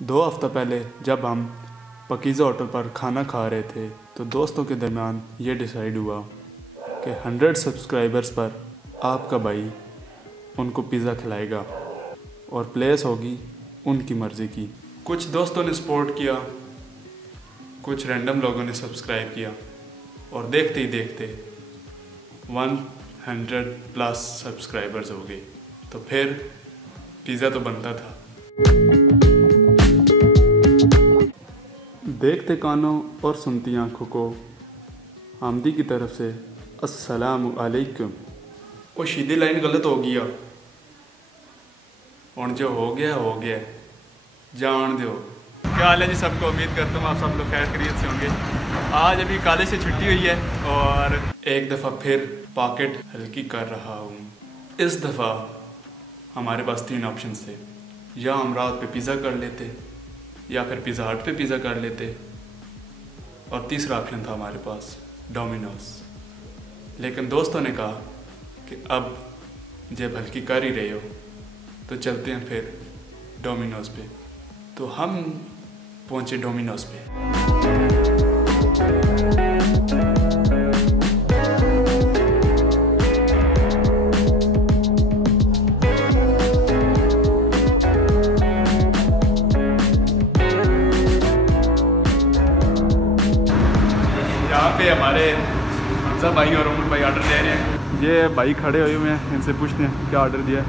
2 हफ्ता पहले जब हम पकीज़ा होटल पर खाना खा रहे थे तो दोस्तों के दरमियान ये डिसाइड हुआ कि 100 सब्सक्राइबर्स पर आपका भाई उनको पिज़्ज़ा खिलाएगा और प्लेस होगी उनकी मर्ज़ी की। कुछ दोस्तों ने सपोर्ट किया, कुछ रैंडम लोगों ने सब्सक्राइब किया और देखते ही देखते 100+ सब्सक्राइबर्स हो गए। तो फिर पिज़्ज़ा तो बनता था। देखते कानों और सुनती आँखों को आमदी की तरफ से अस्सलामु अलैकुम। वो सीधी लाइन गलत हो गया और जो हो गया जान दो। क्या हाल है जी सबको, उम्मीद करता हूँ आप सब लोग खैर खैरियत से होंगे। आज अभी कॉलेज से छुट्टी हुई है और एक दफ़ा फिर पॉकेट हल्की कर रहा हूँ। इस दफ़ा हमारे पास 3 ऑप्शन थे, या हम रात पे पिज़्ज़ा कर लेते या फिर पिज़्ज़ा हट पे पिज़्ज़ा कर लेते और तीसरा ऑप्शन था हमारे पास डोमिनोज़। लेकिन दोस्तों ने कहा कि अब जब हल्की कर ही रहे हो तो चलते हैं फिर डोमिनोज़ पे। तो हम पहुँचे डोमिनोज़ पे। यहाँ पे हमारे हमजा भाई और उमर भाई ऑर्डर दे रहे हैं। ये भाई खड़े हुए हैं, इनसे पूछते हैं क्या ऑर्डर दिया।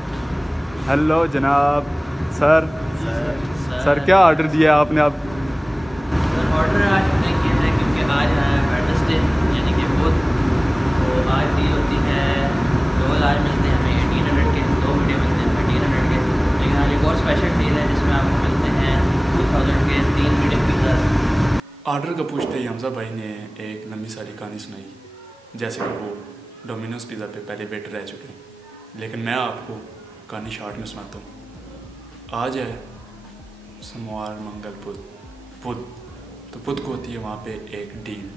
हेलो जनाब। सर क्या ऑर्डर दिया आपने? आप ऑर्डर आज हमने किया है क्योंकि आज है वेडनेसडे यानी कि बुध, तो आज डील होती है 2 लार्ज मिलते हैं हमें 1800 के, 2 मीडियम मिलते हैं 1300 के। लेकिन आज एक और स्पेशल डील है जिसमें आपको मिलते हैं 2000 के 3 मीडियम पिज़्ज़ा। ऑर्डर का पूछते ही हमजा भाई ने एक लंबी सारी कहानी सुनाई, जैसे कि वो डोमिनोज़ पिज़्ज़ा पे पहले वेटर रह चुके हैं। लेकिन मैं आपको कहानी शॉर्ट में सुनाता हूँ। आज है सोमवार, मंगल, बुध। तो बुध को होती है वहाँ पे एक डील।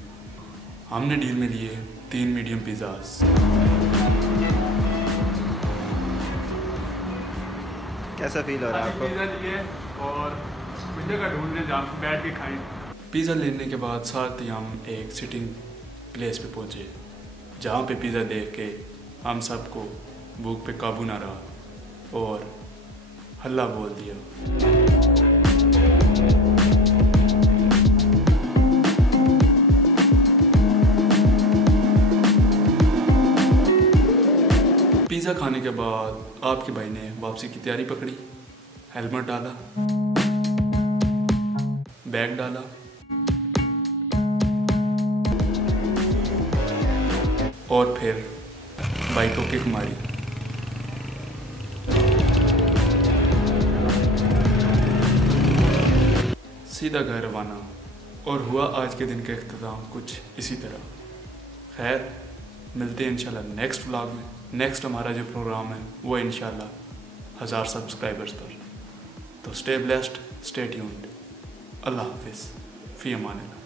हमने डील में लिए 3 मीडियम पिज़्ज़ास। कैसा फील हो रहा है आपको? पिज़्ज़ा लिए और पिज़्ज़ा का ढूंढ रहे जहाँ पे बैठ के खाएं। पिज़्ज़ा लेने के बाद साथ ही हम एक सिटिंग प्लेस पे पहुँचे जहाँ पे पिज़्ज़ा देख के हम सबको भूख पे काबू ना रहा और हल्ला बोल दिया। पिज़्ज़ा खाने के बाद आपके भाई ने वापसी की तैयारी पकड़ी, हेलमेट डाला, बैग डाला और फिर बाइक को किक मारी। सीधा घर रवाना और हुआ आज के दिन का इख्तिताम कुछ इसी तरह। खैर, मिलते हैं इंशाल्लाह नेक्स्ट व्लॉग में। नेक्स्ट हमारा जो प्रोग्राम है वो इंशाल्लाह 1000 सब्सक्राइबर्स पर। तो स्टे ब्लेस्ड, स्टे ट्यून्ड। अल्लाह हाफिज़, फ़ी अमान अल्लाह।